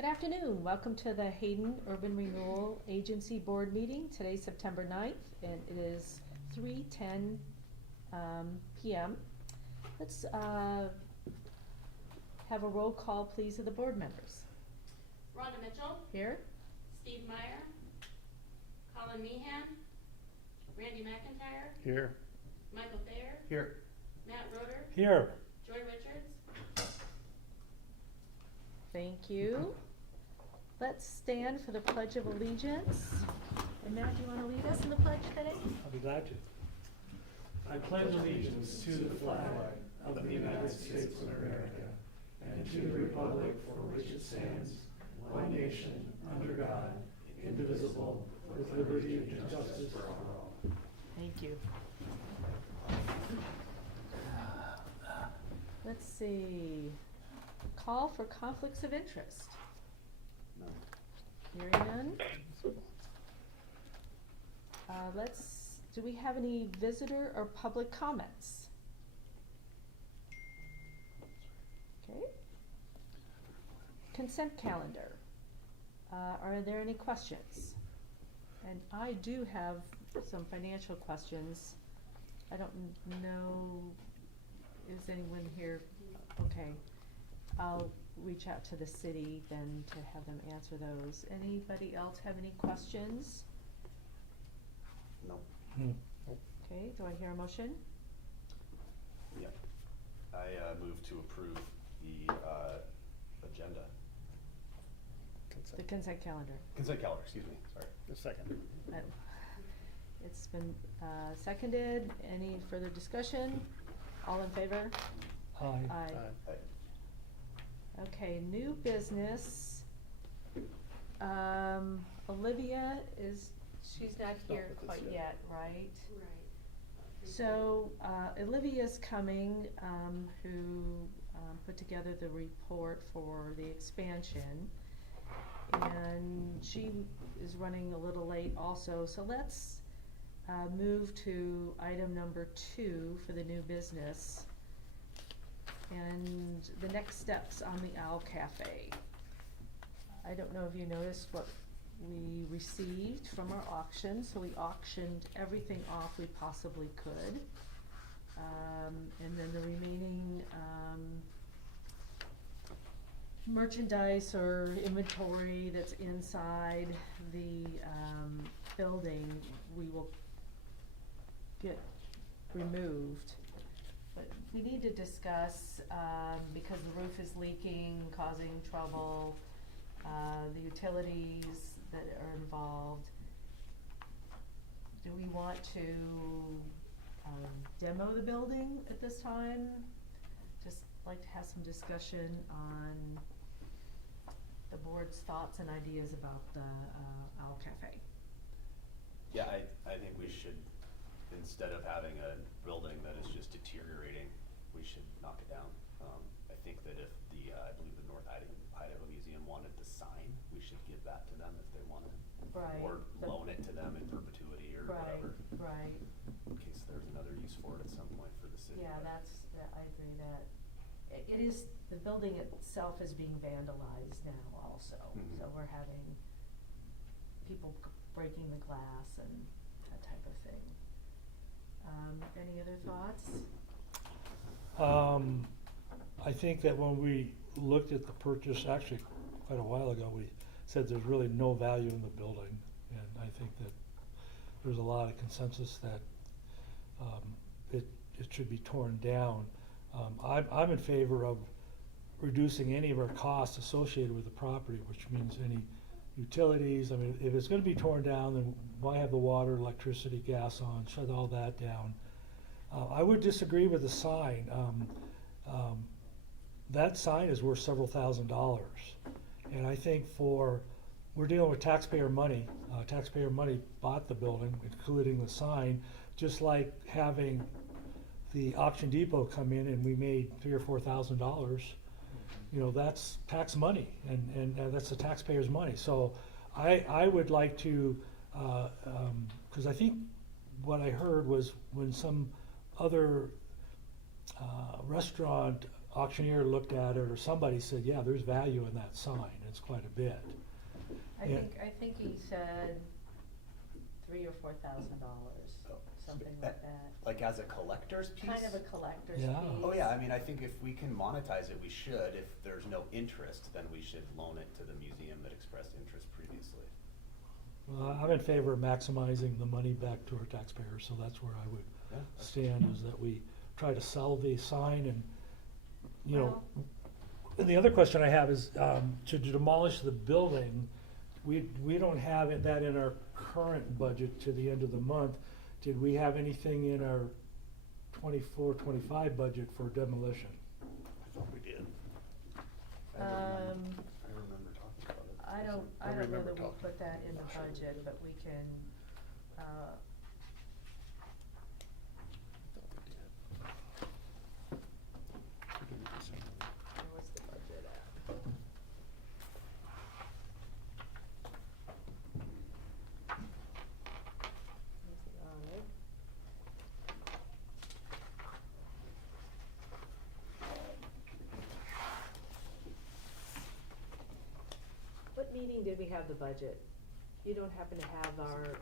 Good afternoon. Welcome to the Hayden Urban Renewal Agency Board meeting. Today's September 9th, and it is 3:10 p.m. Let's have a roll call, please, of the board members. Rhonda Mitchell. Here. Steve Meyer. Colin Meehan. Randy McIntyre. Here. Michael Thayer. Here. Matt Roeder. Here. Joy Richards. Thank you. Let's stand for the Pledge of Allegiance. And Matt, do you want to lead us in the pledge today? I'll be glad to. I pledge allegiance to the flag of the United States of America and to the republic for which it stands, one nation, under God, indivisible, with liberty and justice for all. Thank you. Let's see. Call for conflicts of interest. Hearing none. Do we have any visitor or public comments? Okay. Consent calendar. Are there any questions? And I do have some financial questions. I don't know, is anyone here? Okay. I'll reach out to the city then to have them answer those. Anybody else have any questions? No. Okay, do I hear a motion? Yep. I move to approve the agenda. The consent calendar. Consent calendar, excuse me, sorry. The second. It's been seconded. Any further discussion? All in favor? Aye. Aye. Okay, new business. Olivia she's not here quite yet, right? Right. So, Olivia's coming, who put together the report for the expansion. And she is running a little late also, so let's move to item number 2 for the new business. And the next steps on the Owl Cafe. I don't know if you noticed what we received from our auction, so we auctioned everything off we possibly could. And then the remaining merchandise or inventory that's inside the building, we will get removed. But we need to discuss, because the roof is leaking, causing trouble, the utilities that are involved. Do we want to demo the building at this time? Just like to have some discussion on the board's thoughts and ideas about the Owl Cafe. Yeah, I think we should, instead of having a building that is just deteriorating, we should knock it down. I think that if I believe the North Idaho Museum wanted the sign, we should give that to them if they want it. Right. Or loan it to them in perpetuity or whatever. Right. In case there's another use for it at some point for the city. Yeah, I agree that it is, the building itself is being vandalized now also. Mhm. So we're having people breaking the glass and that type of thing. Any other thoughts? I think that when we looked at the purchase, actually quite a while ago, we said there's really no value in the building. And I think that there's a lot of consensus that it should be torn down. I'm in favor of reducing any of our costs associated with the property, which means any utilities. I mean, if it's gonna be torn down, then why have the water, electricity, gas on, shut all that down. I would disagree with the sign. That sign is worth several $1,000s. And I think we're dealing with taxpayer money. Taxpayer money bought the building, including the sign, just like having the auction depot come in and we made $3,000 or $4,000. You know, that's tax money, and that's the taxpayer's money. So I would like to, because I think what I heard was when some other restaurant auctioneer looked at it, or somebody said, yeah, there's value in that sign, it's quite a bit. Yeah. I think he said $3,000 or $4,000, Oh, something so like that. Like as a collector's piece? Kind of a collector's Yeah. piece. Oh, yeah, I mean, I think if we can monetize it, we should. If there's no interest, then we should loan it to the museum that expressed interest previously. I'm in favor of maximizing the money back to our taxpayers, so that's where I would Yeah. stand, is that we try to sell the sign and, you know. And the other question I have is, to demolish the building, we don't have that in our current budget to the end of the month. Did we have anything in our 24-25 budget for demolition? I thought we did. I remember- Um, I remember talking about it. I don't know remember that we talking put that in the about it. budget, but we can, where was the budget at? Where's the audit? What meeting did we have the budget? You don't happen to have our,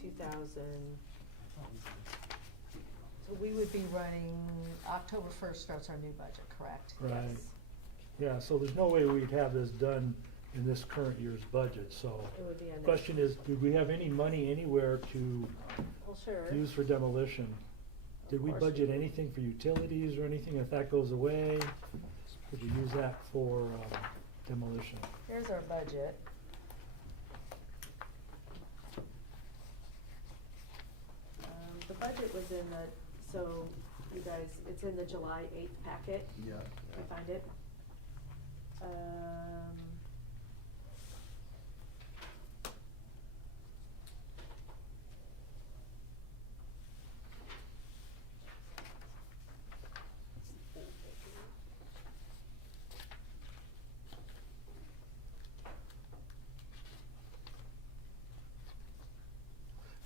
2000, so we would be running, October 1st starts our new budget, correct? Right. Yes. Yeah, so there's no way we'd have this done in this current year's budget, so. It would be on The the. question is, did we have any money anywhere to Well, sure. use for demolition? Did we Of course we budget did. anything for utilities or anything? If that goes away, could you use that for demolition? Here's our budget. The budget was in the, so you guys, it's in the July 8th packet. Yeah. Can you find it?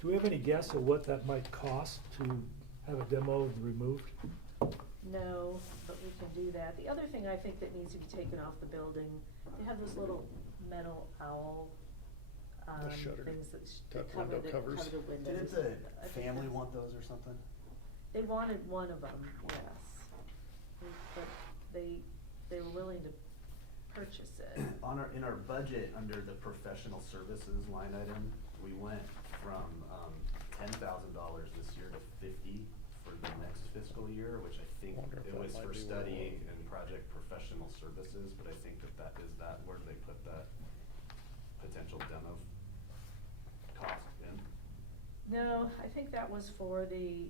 Do we have any guess of what that might cost to have a demo removed? No, but we can do that. The other thing I think that needs to be taken off the building, they have those little metal owl, The shutter things that type cover window the, covers. cover the windows. Didn't I the think family that's- want those or something? They wanted one of them, yes. But they were willing to purchase it. In our budget, under the professional services line item, we went from $10,000 this year to $50,000 for the next fiscal year, which I think Wonder if it that was might for be what it study was. and project professional services, but I think that is that, where do they put that potential demo cost in? No, I think that was for the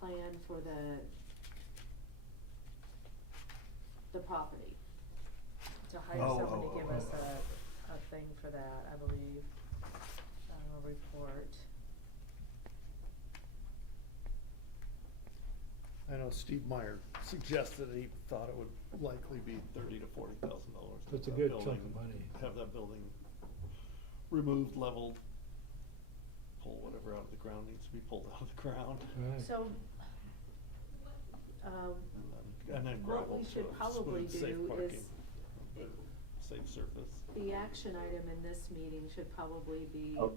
plan for the property. To hire someone to give us a thing for that, I believe, a report. I know Steve Meyer suggested he thought it would likely be $30,000 to $40,000. That's a That good chunk building- of money. Have that building removed, leveled, pull whatever out of the ground needs to be pulled out of the ground. Right. So, And then what gravel we to should a probably smooth, safe do parking, is, safe surface. the action item in this meeting should probably be Oh.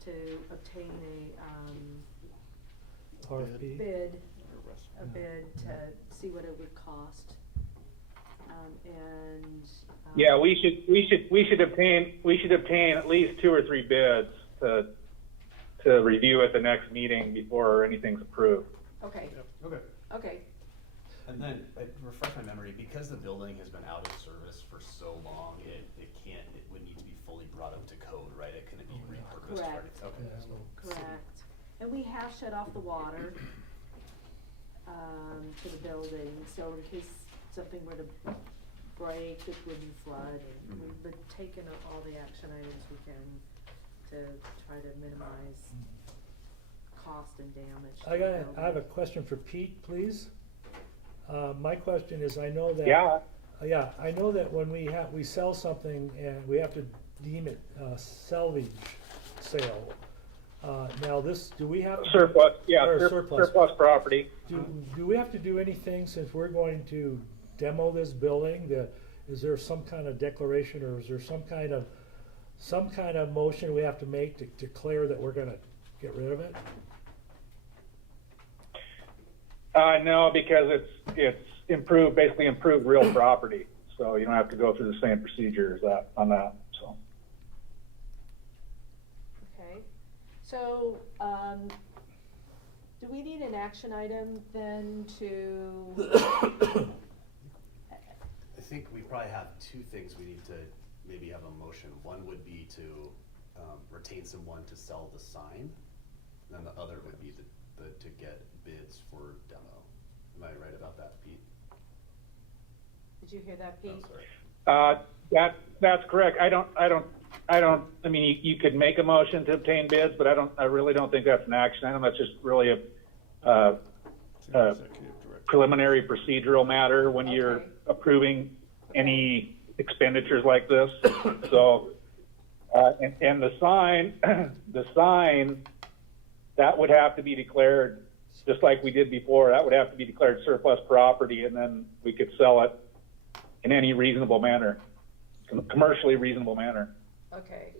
to obtain RFP? bid, Or rest- a bid to see what it would cost. And. Yeah, we should obtain at least 2 or 3 bids to review at the next meeting before anything's approved. Okay, Yep. Okay. okay, And then, refresh my memory, because the building has been out of service for so long, it would need to be fully brought up to code, right? It couldn't be repurposed for Correct. it. Okay. Yeah. so- correct. And we have shut off the water, to the building, so in case something were to break, it wouldn't flood. And we've been taking all the action items we can to try to minimize cost and damage to the building. I have a question for Pete, please. My question is, I know that. Yeah. Yeah, I know that when we sell something and we have to deem it salvage sale, Now, this, do we have? to- Surplus, yeah, or surplus. surplus property. Do we have to do anything since we're going to demo this building? Is there some kind of declaration, or is there some kind of motion we have to make to declare that we're gonna get rid of it? No, because it's improved, basically improved real property, so you don't have to go through the same procedure as that, on that, so. Okay, so, do we need an action item then to, I think we probably have two things we need to maybe have a motion. One would be to retain someone to sell the sign, and then the other would be to get bids for demo. Am I right about that, Pete? did you hear that, Pete? Oh, sorry. That's correct. I mean, you could make a motion to obtain bids, but I really don't think that's an action item. That's just really a It's an executive director. preliminary procedural matter when you're Okay. approving any expenditures like this. So, and the sign, that would have to be declared, just like we did before, that would have to be declared surplus property, and then we could sell it in any reasonable manner, commercially reasonable manner. Okay,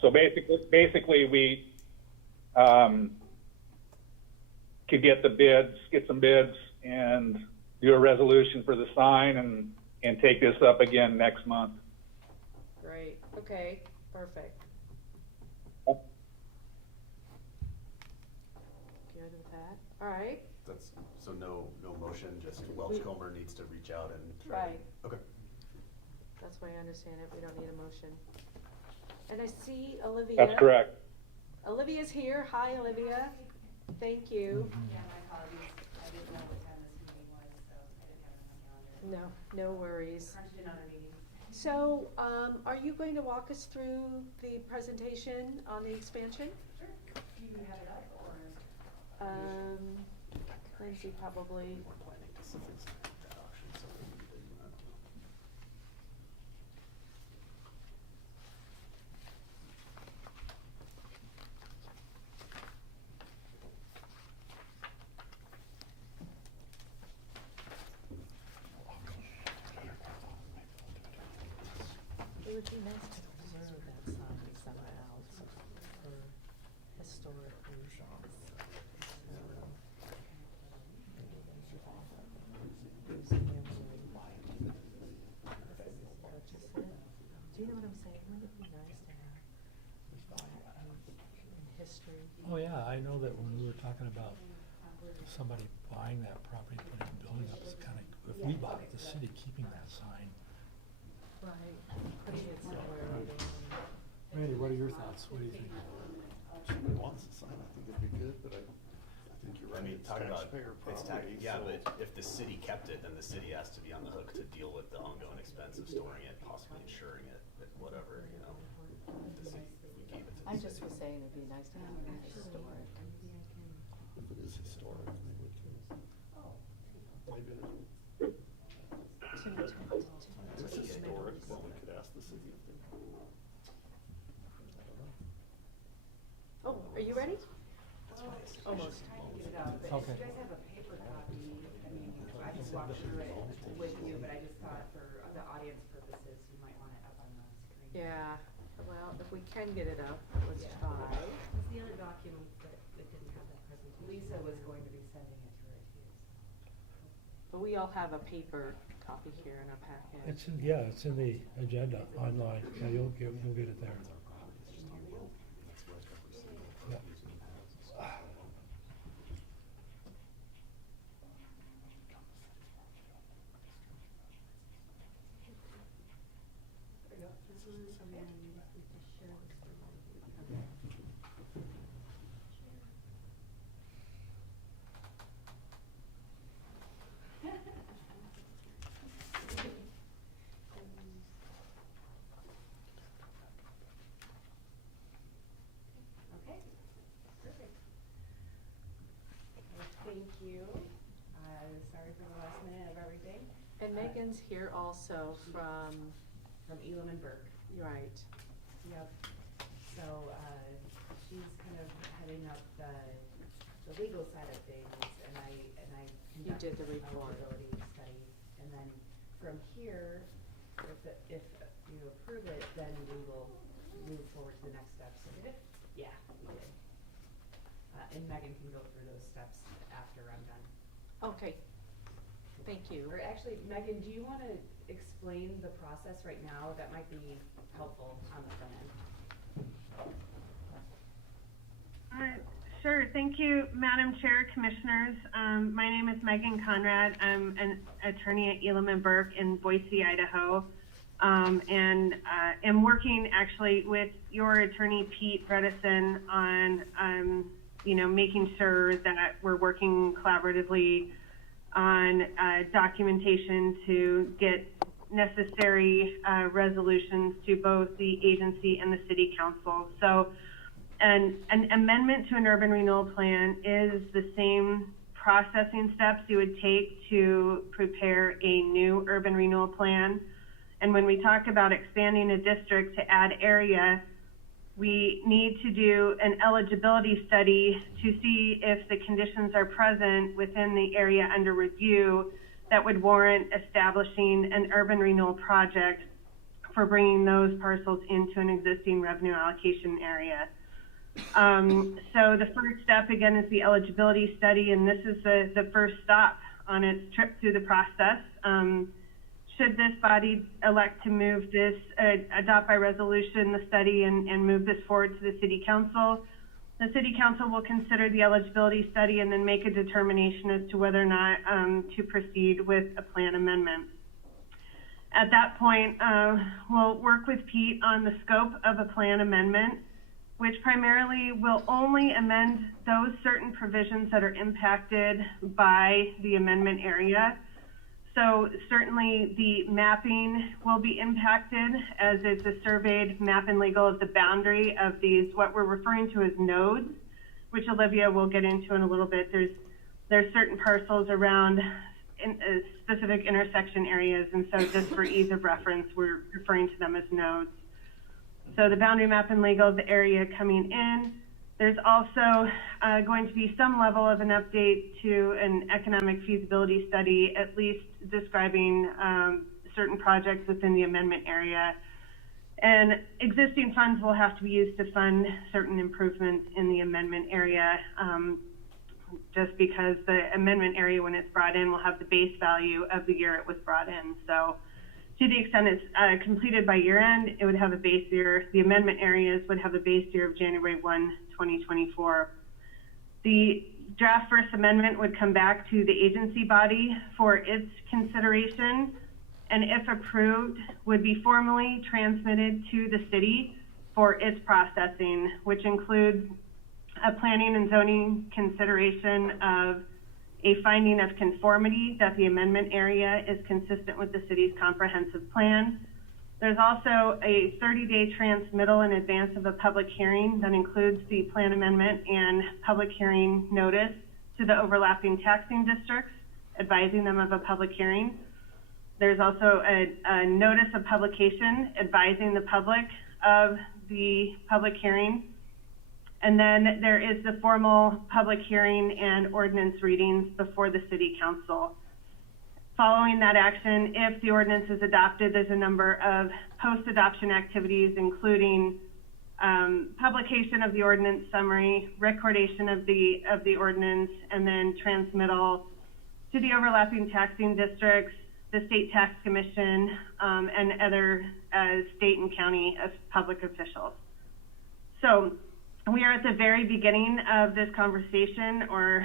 So basically, we could get some bids, and do a resolution for the sign, and take this up again next month. great, okay, perfect. Good with that, all right, That's, so no motion, just Welchcomer needs to reach out and try. Right. Okay. that's why I understand it, we don't need a motion. And I see Olivia. That's correct. Olivia's here, hi Olivia, thank you. Yeah, my apologies. I didn't know what time this meeting was, so I didn't have it on my calendar. No worries. Crunched in on a meeting. So, are you going to walk us through the presentation on the expansion? Sure. Do you have it up, or? Lindsay probably. We're planning to see this that auction, so we need to do that. It would be nice to preserve that sign somehow for historic reasons. Do you know what I'm saying? Wouldn't it be nice to have in history? Oh, yeah, I know that when we were talking about somebody buying that property, putting a building up, it's kind of, if we bought it, the city keeping that sign. Right, putting it somewhere either. Randy, what are your thoughts? What do you think? If somebody wants the sign, I think it'd be good, but I think you're I right. mean, It's talking about, taxpayer it's property, yeah, so- but if the city kept it, then the city has to be on the hook to deal with the ongoing expense of storing it, possibly insuring it, whatever, you know. The city, if we gave it to the I city. just was saying it'd be nice to have it historic. If it is historic, maybe it is. Maybe it is. If it's historic, then we could ask the city if they. I don't know. Oh, are you ready? Almost. Trying to get it out, but Okay. if you guys have a paper copy, I mean, I just walked through it with you, but I just thought for the audience purposes, you might want it up on the screen. Yeah, well, if we can get it up, let's Yeah. try. It's the other documents that didn't have that presentation. Lisa was going to be sending it to her too, so. But we all have a paper copy here in our packet. It's in, yeah, it's in the agenda online. Yeah, you'll get it there. Yeah. Okay, perfect. Well, thank you. Sorry for the last minute of everything. And Megan's here also from, Elam and Burke. right, Yep. So, she's kind of headed setting up the legal side of things, and I You did conducted the an report. eligibility study. And then from here, if you approve it, then we will move forward to the next steps. So did it? Yeah, we did. And Megan can go through those steps after I'm done. Okay, thank you. Or actually, Megan, do you wanna explain the process right now? That might be helpful on the front end. Sure. Thank you, Madam Chair, Commissioners. My name is Megan Conrad. I'm an attorney at Elam and Burke in Boise, Idaho, and am working actually with your attorney, Pete Bredesen, on making sure that we're working collaboratively on documentation to get necessary resolutions to both the agency and the City Council. So an amendment to an urban renewal plan is the same processing steps you would take to prepare a new urban renewal plan. And when we talk about expanding a district to add area, we need to do an eligibility study to see if the conditions are present within the area under review that would warrant establishing an urban renewal project for bringing those parcels into an existing revenue allocation area. So the first step, again, is the eligibility study, and this is the first stop on its trip through the process. Should this body elect to move this, adopt by resolution the study and move this forward to the City Council, the City Council will consider the eligibility study and then make a determination as to whether or not to proceed with a plan amendment. At that point, we'll work with Pete on the scope of a plan amendment, which primarily will only amend those certain provisions that are impacted by the amendment area. So certainly the mapping will be impacted, as it's a surveyed map and legal of the boundary of these, what we're referring to as nodes, which Olivia will get into in a little bit. There's certain parcels around specific intersection areas, and so just for ease of reference, we're referring to them as nodes. So the boundary map and legal of the area coming in. There's also going to be some level of an update to an economic feasibility study, at least describing certain projects within the amendment area. And existing funds will have to be used to fund certain improvements in the amendment area, just because the amendment area, when it's brought in, will have the base value of the year it was brought in. So to the extent it's completed by year end, it would have a base year. The amendment areas would have a base year of January 1, 2024. The draft first amendment would come back to the agency body for its consideration, and if approved, would be formally transmitted to the city for its processing, which includes a planning and zoning consideration of a finding of conformity that the amendment area is consistent with the city's comprehensive plan. There's also a 30-day transmittal in advance of a public hearing that includes the plan amendment and public hearing notice to the overlapping taxing districts, advising them of a public hearing. There's also a notice of publication advising the public of the public hearing. And then there is the formal public hearing and ordinance readings before the City Council. Following that action, if the ordinance is adopted, there's a number of post-adoption activities, including publication of the ordinance summary, recordation of the ordinance, and then transmittal to the overlapping taxing districts, the State Tax Commission, and other state and county public officials. So we are at the very beginning of this conversation or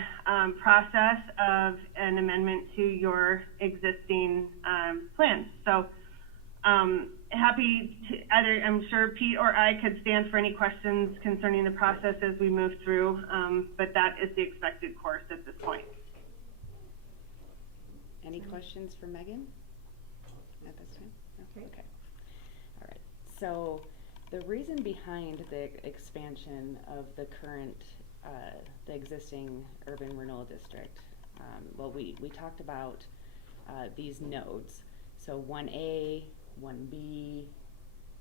process of an amendment to your existing plan. So happy to either, I'm sure Pete or I could stand for any questions concerning the process as we move through, but that is the expected course at this point. Any questions for Megan at this time? No? Okay. All right. So the reason behind the expansion of the current, the existing urban renewal district, well, we talked about these nodes. So 1A, 1B,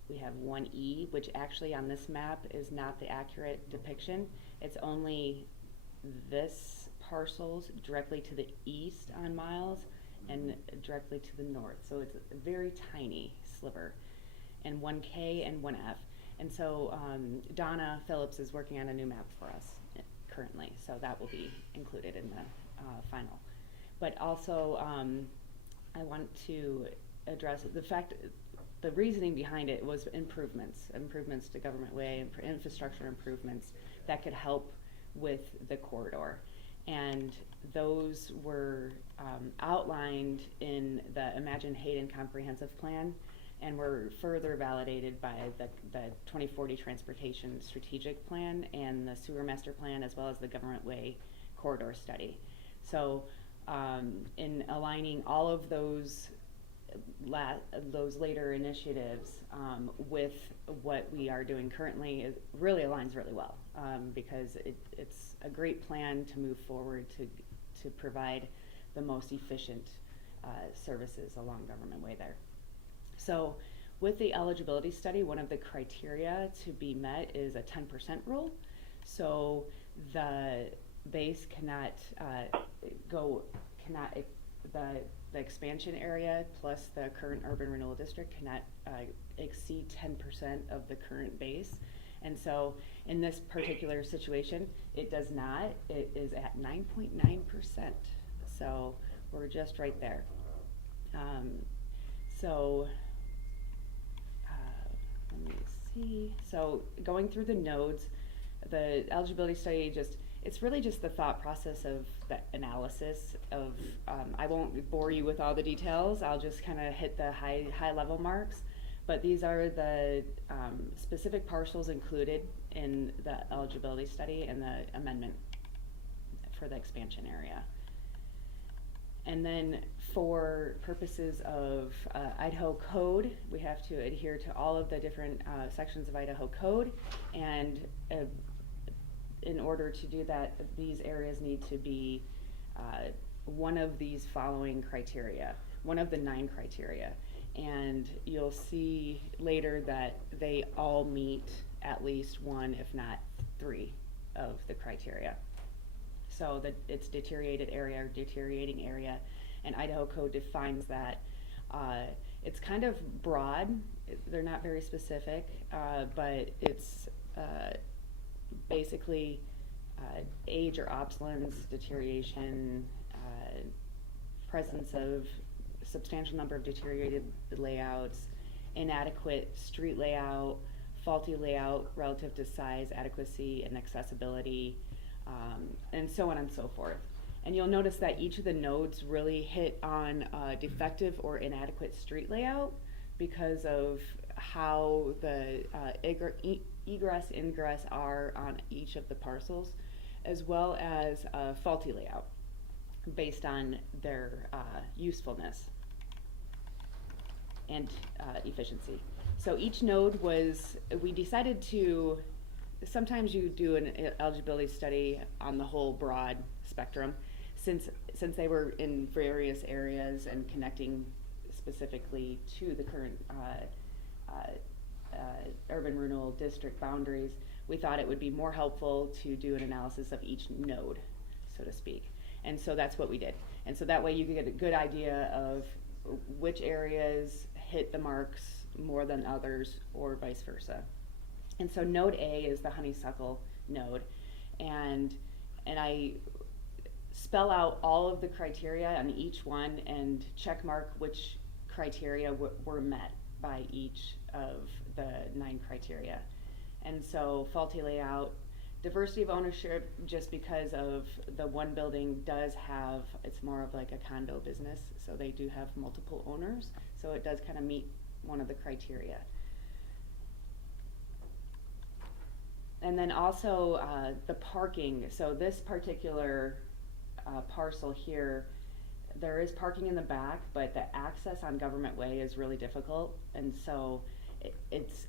we have 1E, which actually on this map is not the accurate depiction. It's only this parcels directly to the east on Miles and directly to the north. So it's a very tiny sliver, and 1K and 1F. And so Donna Phillips is working on a new map for us currently, so that will be included in the final. But also, I want to address the reasoning behind it was improvements to Government Way, infrastructure improvements that could help with the corridor. And those were outlined in the Imagine Hayden Comprehensive Plan, and were further validated by the 2040 Transportation Strategic Plan and the Sewer Master Plan, as well as the Government Way Corridor Study. So in aligning all of those later initiatives with what we are doing currently, it really aligns really well, because it's a great plan to move forward to provide the most efficient services along Government Way there. So with the eligibility study, one of the criteria to be met is a 10% rule. So the base cannot the expansion area plus the current urban renewal district cannot exceed 10% of the current base. And so in this particular situation, it does not. It is at 9.9%. So we're just right there. Let me see. So going through the nodes, the eligibility study it's really just the thought process of the analysis of, I won't bore you with all the details, I'll just kind of hit the high level marks, but these are the specific parcels included in the eligibility study and the amendment for the expansion area. And then for purposes of Idaho Code, we have to adhere to all of the different sections of Idaho Code, and in order to do that, these areas need to be one of these following criteria, one of the 9 criteria. And you'll see later that they all meet at least 1, if not 3 of the criteria. So that it's deteriorated area or deteriorating area, and Idaho Code defines that. It's kind of broad, they're not very specific, but it's basically age or obsolescence, deterioration, presence of substantial number of deteriorated layouts, inadequate street layout, faulty layout relative to size, adequacy, and accessibility, and so on and so forth. And you'll notice that each of the nodes really hit on defective or inadequate street layout because of how the egress, ingress are on each of the parcels, as well as faulty layout based on their usefulness and efficiency. So each node we decided to, sometimes you do an eligibility study on the whole broad spectrum, since they were in various areas and connecting specifically to the current urban renewal district boundaries. We thought it would be more helpful to do an analysis of each node, so to speak. And so that's what we did. And so that way you can get a good idea of which areas hit the marks more than others, or vice versa. And so node A is the honeysuckle node, and I spell out all of the criteria on each one and check mark which criteria were met by each of the 9 criteria. And so faulty layout, diversity of ownership, just because of the one building does have, it's more of like a condo business, so they do have multiple owners, so it does kind of meet one of the criteria. And then also the parking. So this particular parcel here, there is parking in the back, but the access on Government Way is really difficult. And so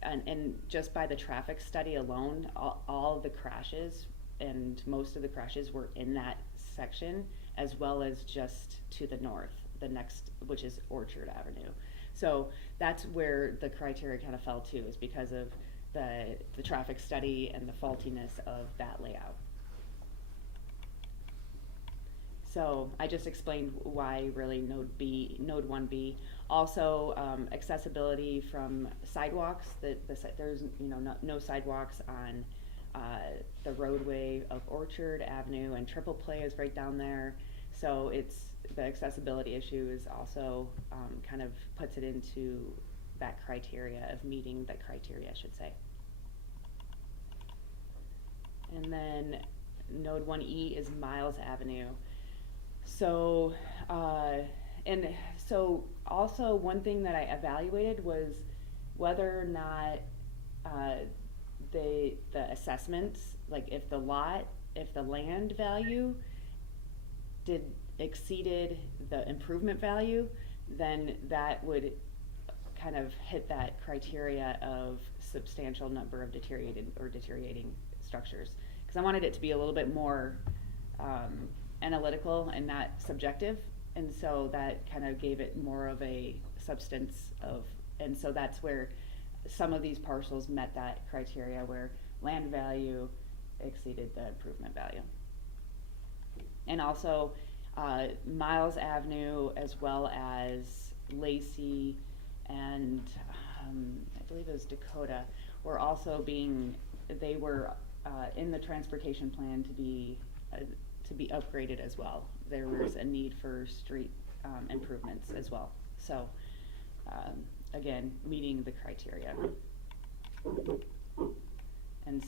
and just by the traffic study alone, all the crashes, and most of the crashes were in that section, as well as just to the north, the next, which is Orchard Avenue. So that's where the criteria kind of fell to, is because of the traffic study and the faultiness of that layout. So I just explained why really node 1B. Also, accessibility from sidewalks. There's no sidewalks on the roadway of Orchard Avenue, and Triple Play is right down there. So the accessibility issue is also kind of puts it into that criteria of meeting the criteria, I should say. And then node 1E is Miles Avenue. So, and so also one thing that I evaluated was whether or not the assessments, like if the land value exceeded the improvement value, then that would kind of hit that criteria of substantial number of deteriorating structures. Because I wanted it to be a little bit more analytical and not subjective, and so that kind of gave it more of a substance of, and so that's where some of these parcels met that criteria where land value exceeded the improvement value. And also Miles Avenue, as well as Lacey and I believe it was Dakota, were also they were in the transportation plan to be upgraded as well. There was a need for street improvements as well. So again, meeting the criteria. And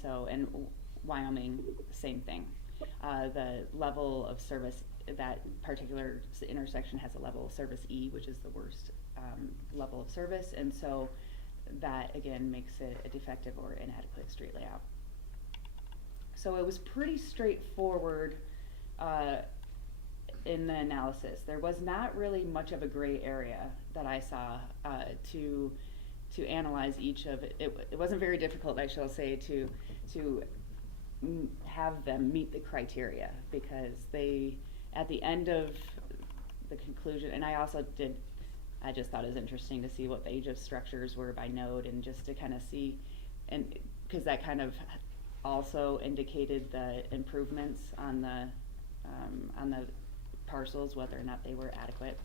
Wyoming, same thing. The level of service, that particular intersection has a level of service E, which is the worst level of service, and so that again makes it a defective or inadequate street layout. So it was pretty straightforward in the analysis. There was not really much of a gray area that I saw to analyze each of it. It wasn't very difficult, I shall say, to have them meet the criteria, because they, at the end of the conclusion, and I just thought it was interesting to see what the age of structures were by node, and just to kind of see, and because that kind of also indicated the improvements on the parcels, whether or not they were adequate.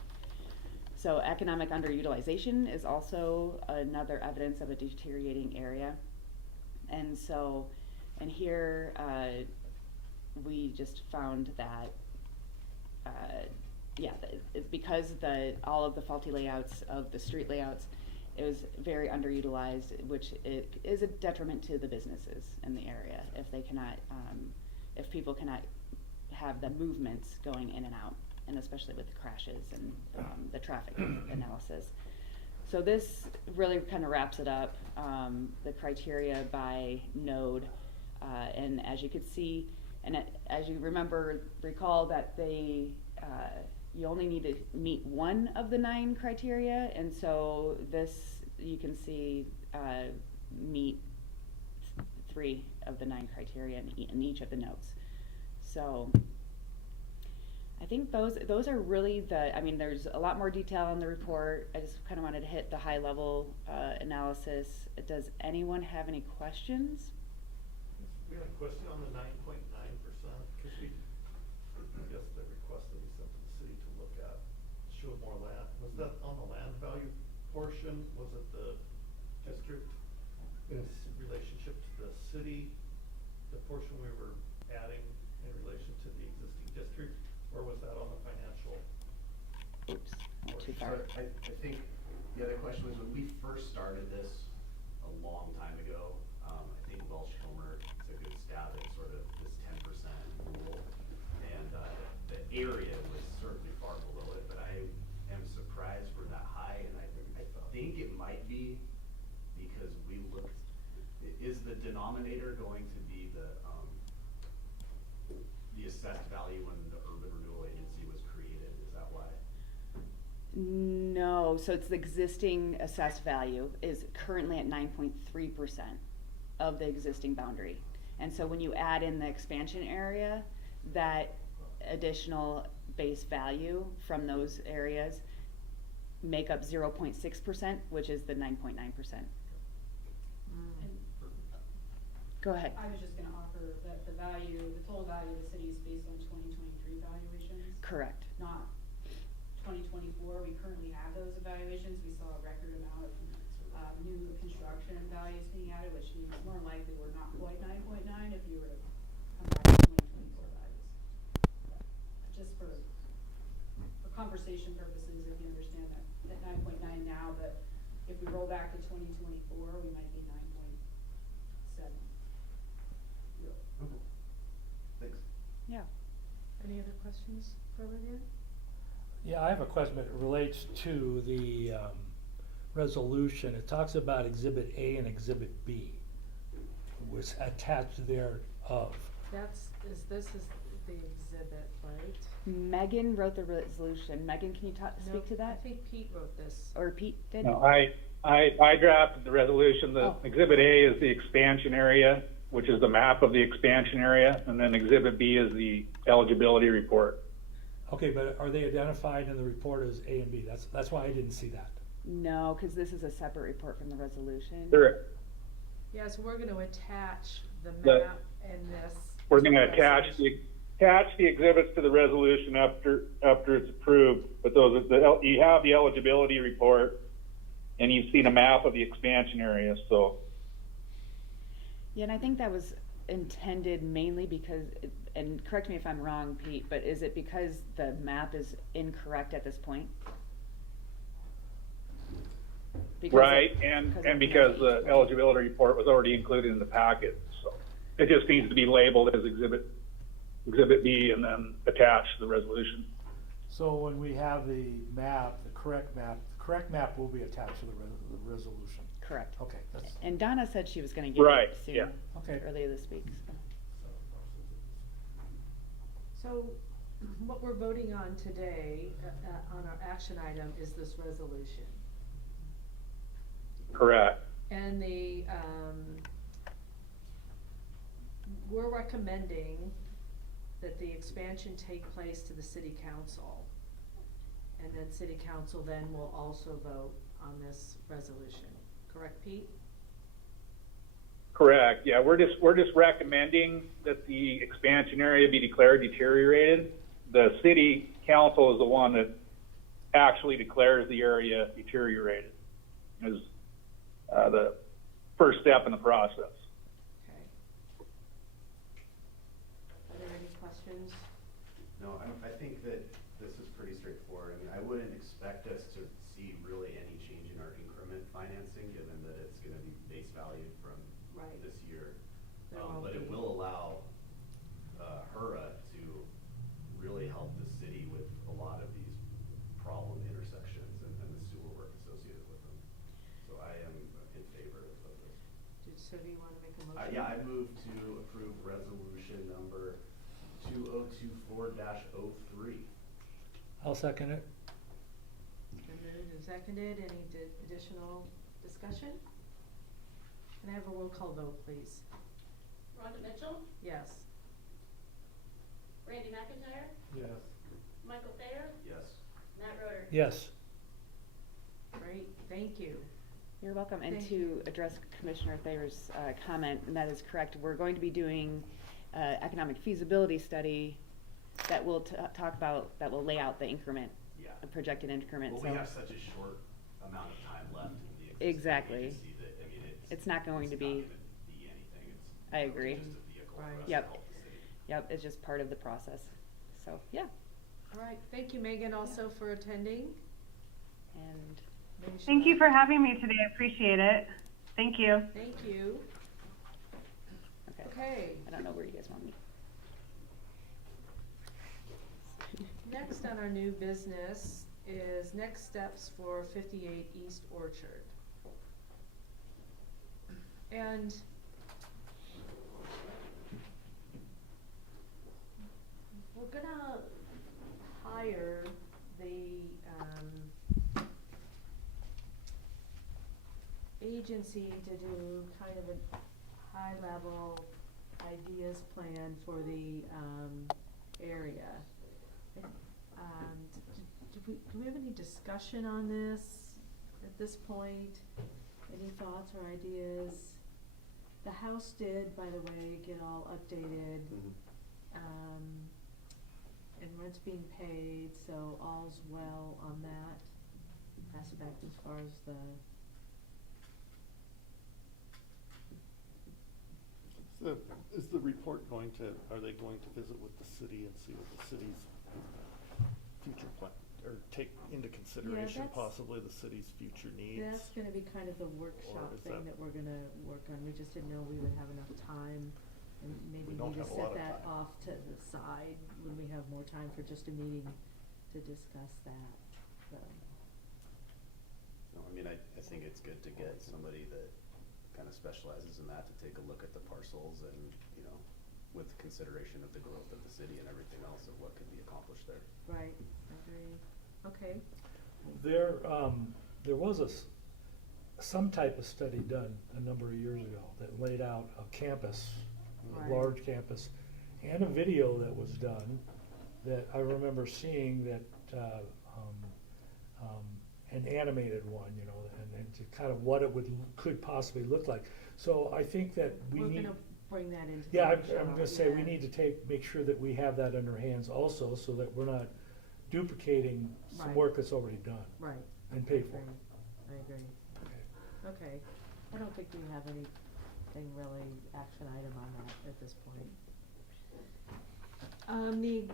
So economic underutilization is also another evidence of a deteriorating area. And so, and here we just found that, it's because all of the faulty layouts of the street layouts, it was very underutilized, which it is a detriment to the businesses in the area if they cannot, if people cannot have the movements going in and out, and especially with the crashes and the traffic analysis. So this really kind of wraps it up, the criteria by node, and as you could see, and as you recall that they, you only need to meet one of the 9 criteria, and so this, you can see, meet 3 of the 9 criteria in each of the notes. So I think those are really there's a lot more detail in the report. I just kind of wanted to hit the high level analysis. Does anyone have any questions? We had a question on the 9.9%, because I guess the request that we sent to the city to look at, show more land. Was that on the land value portion? Was it the district in relationship to the city, the portion we were adding in relation to the existing district, or was that on the financial? Oops, not too So far. I think the other question was, when we first started this a long time ago, I think Welsh Homer is a good stat at sort of this 10% rule, and the area was certainly far below it, but I am surprised we're that high, and I think it might be because we looked, is the denominator going to be the assessed value when the urban renewal agency was created? Is that why? No, so it's the existing assessed value is currently at 9.3% of the existing boundary. And so when you add in the expansion area, that additional base value from those areas make up 0.6%, which is the 9.9%. Go ahead. I was just gonna offer that the value, the total value of the city is based on 2023 valuations, Correct. not 2024. We currently have those evaluations. We saw a record amount of new construction values being added, which means more than likely we're not quite 9.9 if you were to come back to 2024 values. Just for conversation purposes, if you understand that at 9.9 now, but if we roll back to 2024, we might be 9.7. Okay. Thanks. Yeah. Any other questions for Renee? Yeah, I have a question that relates to the resolution. It talks about Exhibit A and Exhibit B was attached thereof. This is the exhibit, right? Megan wrote the resolution. Megan, can you speak to No, I that? think Pete wrote this. Or Pete did? No, I drafted the resolution. The Oh. Exhibit A is the expansion area, which is the map of the expansion area, and then Exhibit B is the eligibility report. Okay, but are they identified in the report as A and B? That's why I didn't see that. No, because this is a separate report from the resolution. Yes, we're gonna attach the The- map and this. We're to gonna the attach resolution. the exhibits to the resolution after it's approved, but you have the eligibility report, and you've seen a map of the expansion area, so. Yeah, and I think that was intended mainly because, and correct me if I'm wrong, Pete, but is it because the map is incorrect at this point? Because Right, of- and because the eligibility report was already included in the packet, so. It just needs to be labeled as Exhibit B and then attached to the resolution. So when we have the correct map will be attached to the resolution. Correct. Okay, that's, And Donna said she was gonna get Right, it soon, yeah. okay. earlier this week, so. So what we're voting on today, on our action item is this resolution. Correct. And we're recommending that the expansion take place to the city council. And then city council then will also vote on this resolution. Correct, Pete? Correct, yeah, we're just recommending that the expansion area be declared deteriorated. The city council is the one that actually declares the area deteriorated, is the first step in the process. Okay. Are there any questions? No, I think that this is pretty straightforward. I mean, I wouldn't expect us to see really any change in our increment financing, given that it's gonna be base valued from Right. this year. There won't But it be. will allow, HURA to really help the city with a lot of these problem intersections and the sewer work associated with them. So I am in favor of this. So do you wanna make a motion? Yeah, I move to approve resolution number 2024-03. I'll second it. Been moved and seconded. Any additional discussion? Can I have a roll call vote, please? Rhonda Mitchell, Yes. Randy McIntyre, Yes. Michael Thayer, Yes. Matt Roder. Yes. Great, thank you. You're welcome, and Thank to you. address Commissioner Thayer's comment, and that is correct, we're going to be doing economic feasibility study that will that will lay out the increment, Yeah. the projected increment, Well, so. we have such a short amount of time left in the existing Exactly. agency that, I mean, It's not going to be- It's not gonna be anything, it's. I agree. Just a vehicle for Right. us to Yep. help the city. Yep, it's just part of the process, so, yeah, All right, thank you, Megan, also for attending. and, Maybe she'll- Thank you for having me today. I appreciate it. Thank you. Thank you. okay, Okay, I don't know where you guys want me. next on our new business is next steps for 58 East Orchard. And we're gonna hire the agency to do kind of a high-level ideas plan for the area. Do we have any discussion on this at this point? Any thoughts or ideas? The house did, by the way, get all updated, and rent's being paid, so all's well on that aspect as far as the, Is the report going to, are they going to visit with the city and see what the city's future plan, or take into consideration that's- possibly the city's future needs? that's gonna be kind of the workshop is thing that we're gonna work on. We just didn't know we would have enough time, and maybe We don't need to have a lot set of that time. off to the side when we have more time for just a meeting to discuss that, so. No, I mean, I think it's good to get somebody that kind of specializes in that to take a look at the parcels and, you know, with consideration of the growth of the city and everything else of what could be accomplished there. Right, agree. Okay, There was some type of study done a number of years ago that laid out a campus, Right. a large campus, and a video that was done that I remember seeing that, an animated one, you know, and to kind of what it could possibly look like. So I think that we we're need. gonna bring that into the Yeah, workshop, I'm gonna say we yeah. need to make sure that we have that in our hands also, so that we're not duplicating some Right. work that's already done Right. and paid for. I agree. Okay. Okay, I don't think we have anything really action item on that at this point. The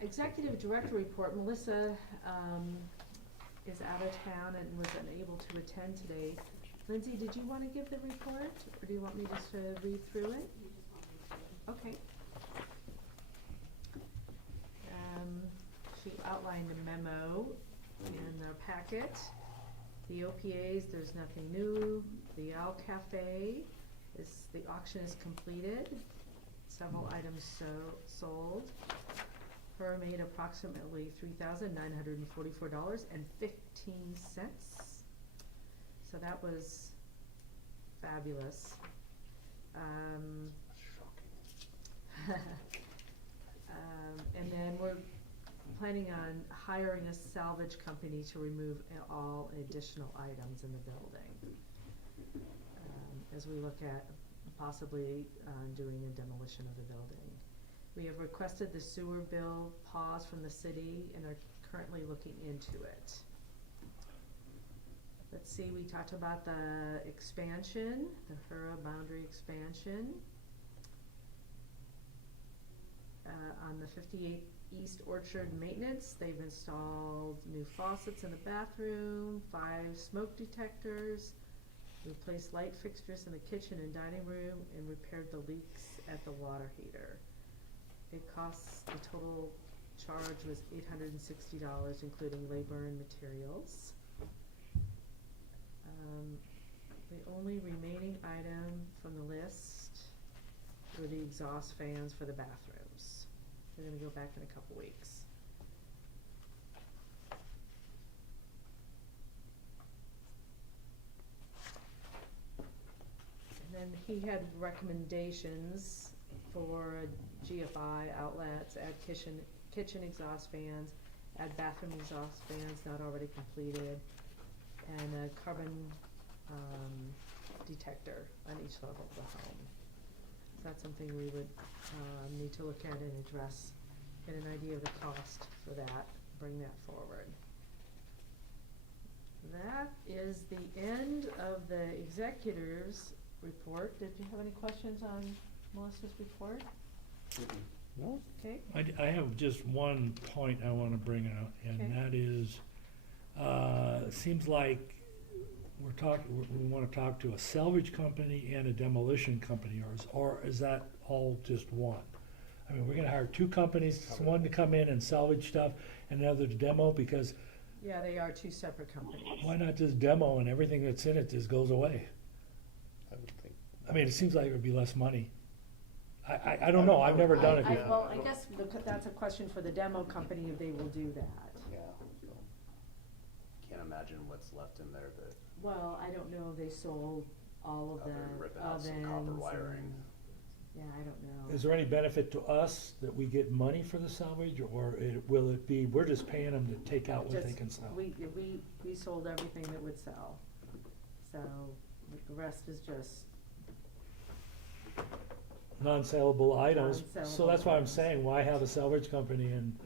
executive director report, Melissa, is out of town and was unable to attend today. Lindsay, did you wanna give the report, or do you want me just to read through it? You just want me to. Okay. She outlined a memo in the packet. The OPAs, there's nothing new. The Café the auction is completed. Several items sold. HURA made approximately $3,944.15. So that was fabulous. And then we're planning on hiring a salvage company to remove all additional items in the building. As we look at possibly doing a demolition of the building. We have requested the sewer bill pause from the city and are currently looking into it. Let's see, we talked about the expansion, the HURA boundary expansion. On the 58 East Orchard maintenance, they've installed new faucets in the bathroom, 5 smoke detectors, replaced light fixtures in the kitchen and dining room, and repaired the leaks at the water heater. It costs, the total charge was $860, including labor and materials. The only remaining item from the list were the exhaust fans for the bathrooms. They're gonna go back in a couple weeks. And then he had recommendations for GFI outlets, add kitchen exhaust fans, add bathroom exhaust fans not already completed, and a carbon detector on each level of the home. So that's something we would need to look at and address, get an idea of the cost for that, bring that forward. That is the end of the executive's report. Did you have any questions on Melissa's report? No? Okay. I have just one point I wanna bring out, and Okay. that is, it seems like we wanna talk to a salvage company and a demolition company, or is that all just one? I mean, we're gonna hire 2 companies, one to come in and salvage stuff, and another to demo, because Yeah, they are 2 separate companies. why not just demo and everything that's in it just goes away? I would think. I mean, it seems like it would be less money. I don't know, I've never done it before. Well, I guess that's a question for the demo company if they will do that. Yeah, so, can't imagine what's left in there that, Well, I don't know if they sold all of other the than ripping out ovens some copper and- wiring. Yeah, I don't know. Is there any benefit to us that we get money for the salvage, or will it be, we're just paying them to take out what they Just- can sell? We sold everything that would sell, so the rest is just non-saleable items, so Non-saleable that's why I'm items. saying, why have a salvage company and,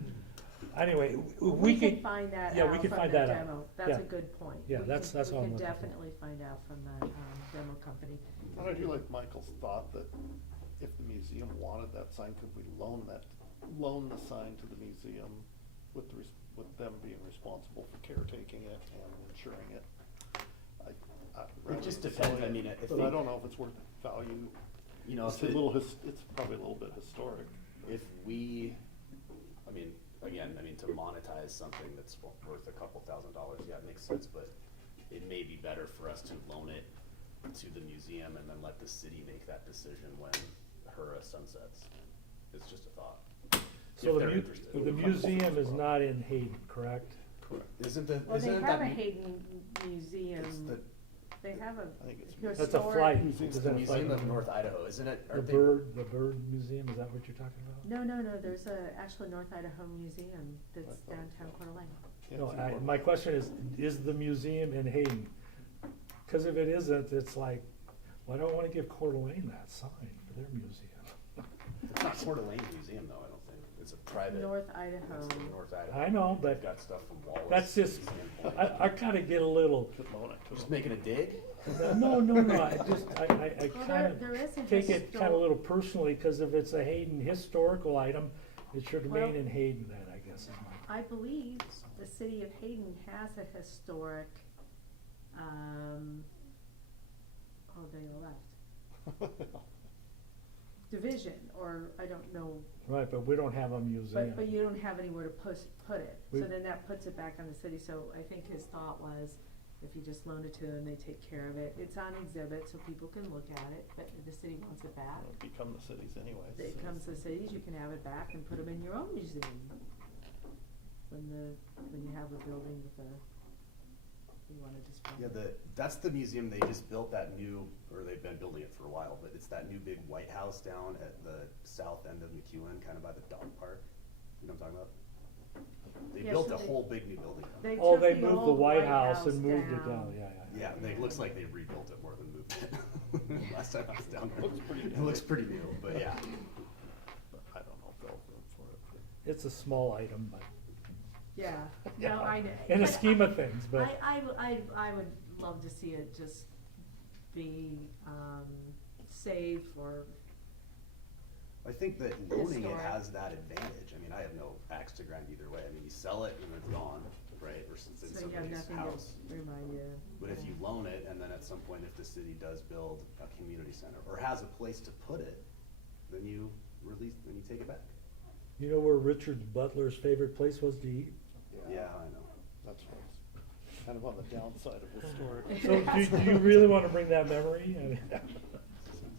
anyway, We can find that yeah, out we can from find the that out. demo. That's Yeah. a good point. Yeah, We that's can- what I'm We looking can for. definitely find out from the demo company. And I do like Michael's thought that if the museum wanted that sign, could we loan the sign to the museum with with them being responsible for caretaking it and insuring it? It just rather than depends. selling I it. mean, I But think- I don't know if it's worth value. You know, It's if it's probably a little bit historic. if we, I mean, again, to monetize something that's worth a couple $1,000s, yeah, it makes sense, but it may be better for us to loan it to the museum and then let the city make that decision when HURA sunsets. It's just a thought. So If the they're mu- interested. the museum is not in Hayden, correct? Correct. Isn't the, Well, they isn't have that? a Hayden Museum. It's the, They have a I think it's That's a historic. flight. Museum. it's Is the that a Museum flight? of North Idaho, isn't it? The Aren't they- bird museum, is that what you're talking about? No, there's actually North Idaho Museum that's I thought downtown so. Coeur d'Alene. Yeah, No, it's in my Portland. question is the museum in Hayden? Cause if it isn't, it's like, why do I wanna give Coeur d'Alene that sign for their museum? It's not Coeur d'Alene Museum though, I don't think. It's a private. North It's Idaho. the North Idaho. I know, They've but got stuff from Wallace. that's just, Museum. I kinda get a little, Could loan it to Just them. making a dig? no, I just, I Well, kinda there is a take it kinda a histor- little personally, cause if it's a Hayden historical item, it should remain Well- in Hayden then, I guess is my. I believe the city of Hayden has a historic, they left. Division, or I don't know, Right, but we don't have a museum. but you don't have anywhere to put it, so We- then that puts it back on the city, so I think his thought was, if you just loan it to them, they take care of it, it's on exhibit, so people can look at it, but the city wants it back. It'll become the city's anyways. It comes to the cities, you can have it back and put them in your own museum. When you have a building with you wanna display. Yeah, that's the museum, they just built that new, or they've been building it for a while, but it's that new big White House down at the south end of McEwen, kinda by the dog park. You know what I'm talking about? They Yeah, built so a they- whole big new building. They Oh, took they the moved the old White House and moved it down. down, yeah. Yeah, it looks like they rebuilt it more than moved it. Last time I was down there. Looks pretty It new. looks pretty new, but yeah. But I don't know if they'll have room for it. It's a small item, but, Yeah, no, I know. in a but scheme of things, but. I would love to see it just be, saved for, I think that loaning it Historic. has that advantage. I mean, I have no axe to grind either way. I mean, you sell it and it's gone, right? Versus in so you have somebody's nothing house. to remind you. But if you loan it and then at some point if the city does build a community center or has a place to put it, then you take it back. You know where Richard Butler's favorite place was to eat? Yeah, I know. That's what's kind of on the downside of historic. So do you really wanna bring that memory? I mean,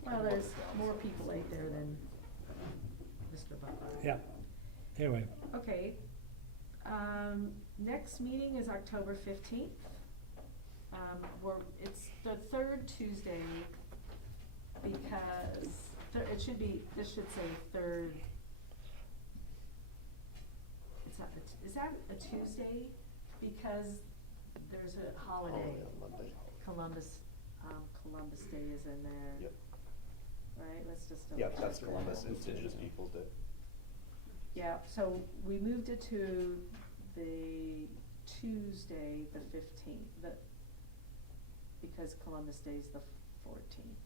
Well, there's more people out there than Mr. Butler. Yeah, anyway, Okay, next meeting is October 15th. It's the third Tuesday because, this should say third. Is that a Tuesday? Because there's a holiday. On Monday. Columbus Day is in there. Yep. Right, let's just double Yeah, check that's that. Columbus Indigenous Peoples Day. Yeah, so we moved it to the Tuesday, the 15th, because Columbus Day is the 14th,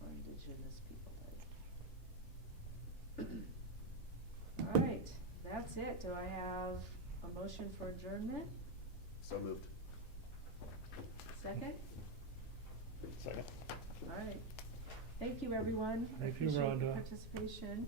or Indigenous People Day. All right, that's it. Do I have a motion for adjournment? So moved. Second? Second. All right. Thank you, everyone. I Thank you, appreciate your Rhonda. participation.